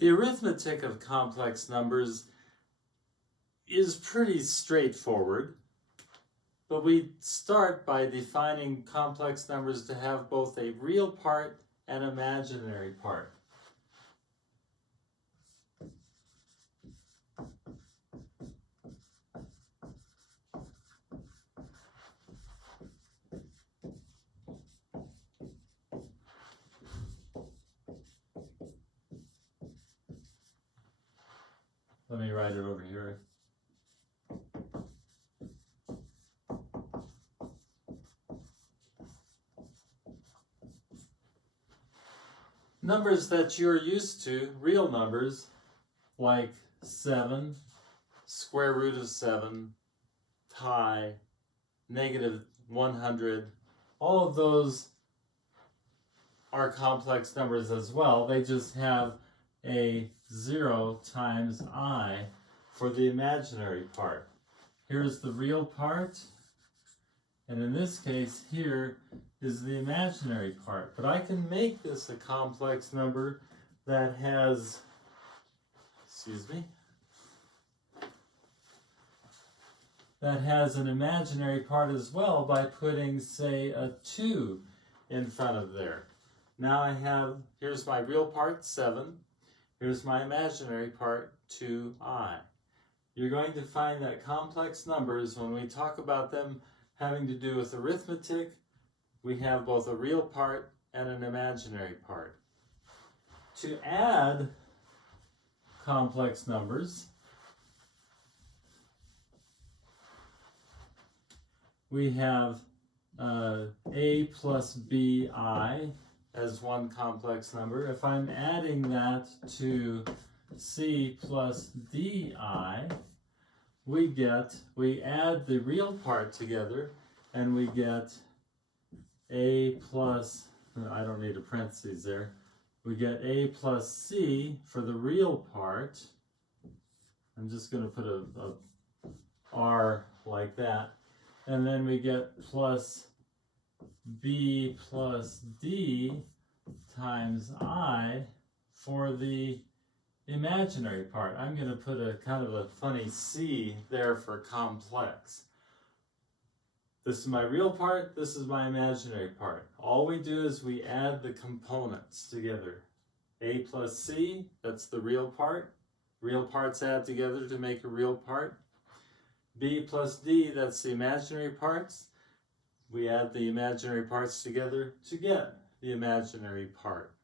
The arithmetic of complex numbers is pretty straightforward, but we start by defining complex numbers to have both a real part and imaginary part. Let me write it over here. Numbers that you're used to, real numbers, like 7, square root of 7, pi, negative 100, all of those are complex numbers as well. They just have a 0 times I for the imaginary part. Here's the real part, and in this case here is the imaginary part. But I can make this a complex number that has, that has an imaginary part as well by putting, say, a 2 in front of there. Now I have, here's my real part, 7. Here's my imaginary part, 2i. You're going to find that complex numbers, when we talk about them having to do with arithmetic, we have both a real part and an imaginary part. To add complex numbers, we have a plus bi as one complex number. If I'm adding that to c plus di, we add the real part together and we get a plus, I don't need a parentheses there, we get a plus c for the real part. I'm just going to put a r like that. And then we get plus b plus d times I for the imaginary part. I'm going to put a kind of a funny C there for complex. This is my real part, this is my imaginary part. All we do is we add the components together. A plus C, that's the real part. Real parts add together to make a real part. B plus D, that's the imaginary parts. We add the imaginary parts together to get the imaginary part.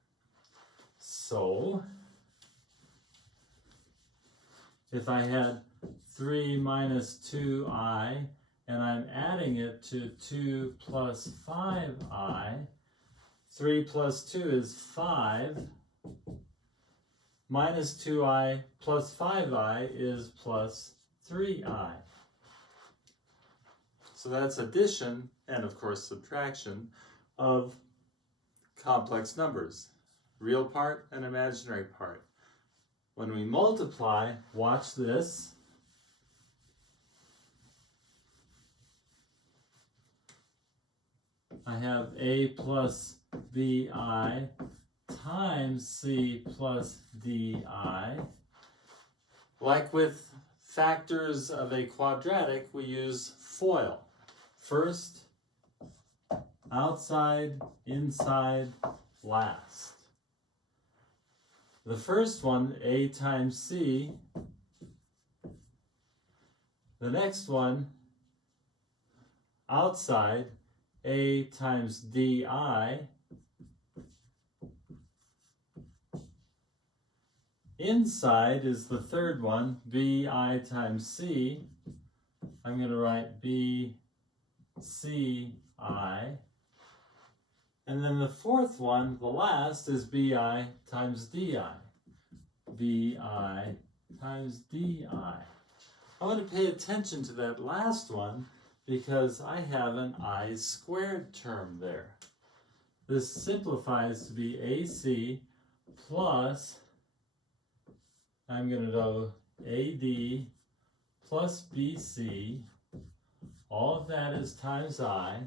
So, if I had 3 minus 2i, and I'm adding it to 2 plus 5i, 3 plus 2 is 5, minus 2i plus 5i is plus 3i. So that's addition, and of course subtraction, of complex numbers. Real part and imaginary part. When we multiply, watch this. I have a plus bi times c plus di. Like with factors of a quadratic, we use FOIL. First, outside, inside, last. The first one, a times c. The next one, outside, a times di. Inside is the third one, bi times c. I'm going to write b ci. And then the fourth one, the last, is bi times di. Bi times di. I want to pay attention to that last one because I have an I squared term there. This simplifies to be AC plus, I'm going to go AD plus BC. All of that is times I.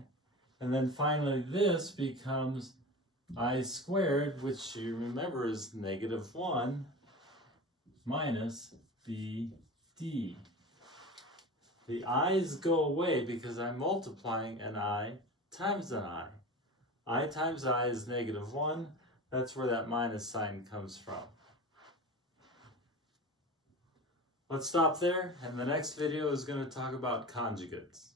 And then finally this becomes I squared, which you remember is -1, minus BD. The i's go away because I'm multiplying an I times an I. I times I is -1. That's where that minus sign comes from. Let's stop there, and the next video is going to talk about conjugates.